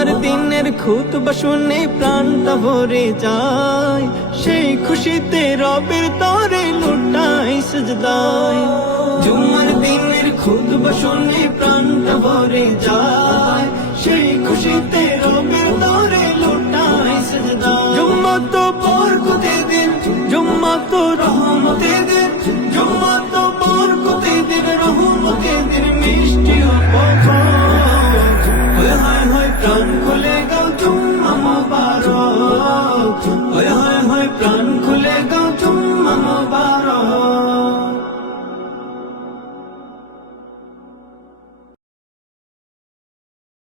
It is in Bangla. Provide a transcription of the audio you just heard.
জুম্মার দিনের খুতবা শুনে প্রাণটা ভরে যায়, সেই খুশিতে রবের তরে লুটাই সিজদায়। জুম্মার দিনের খুতবা শুনে প্রাণটা ভরে যায়, সেই খুশিতে রবের তরে লুটাই সিজদায়। জুম্মা তো বরকতের দিন, জুম্মা তো রহমতের দিন,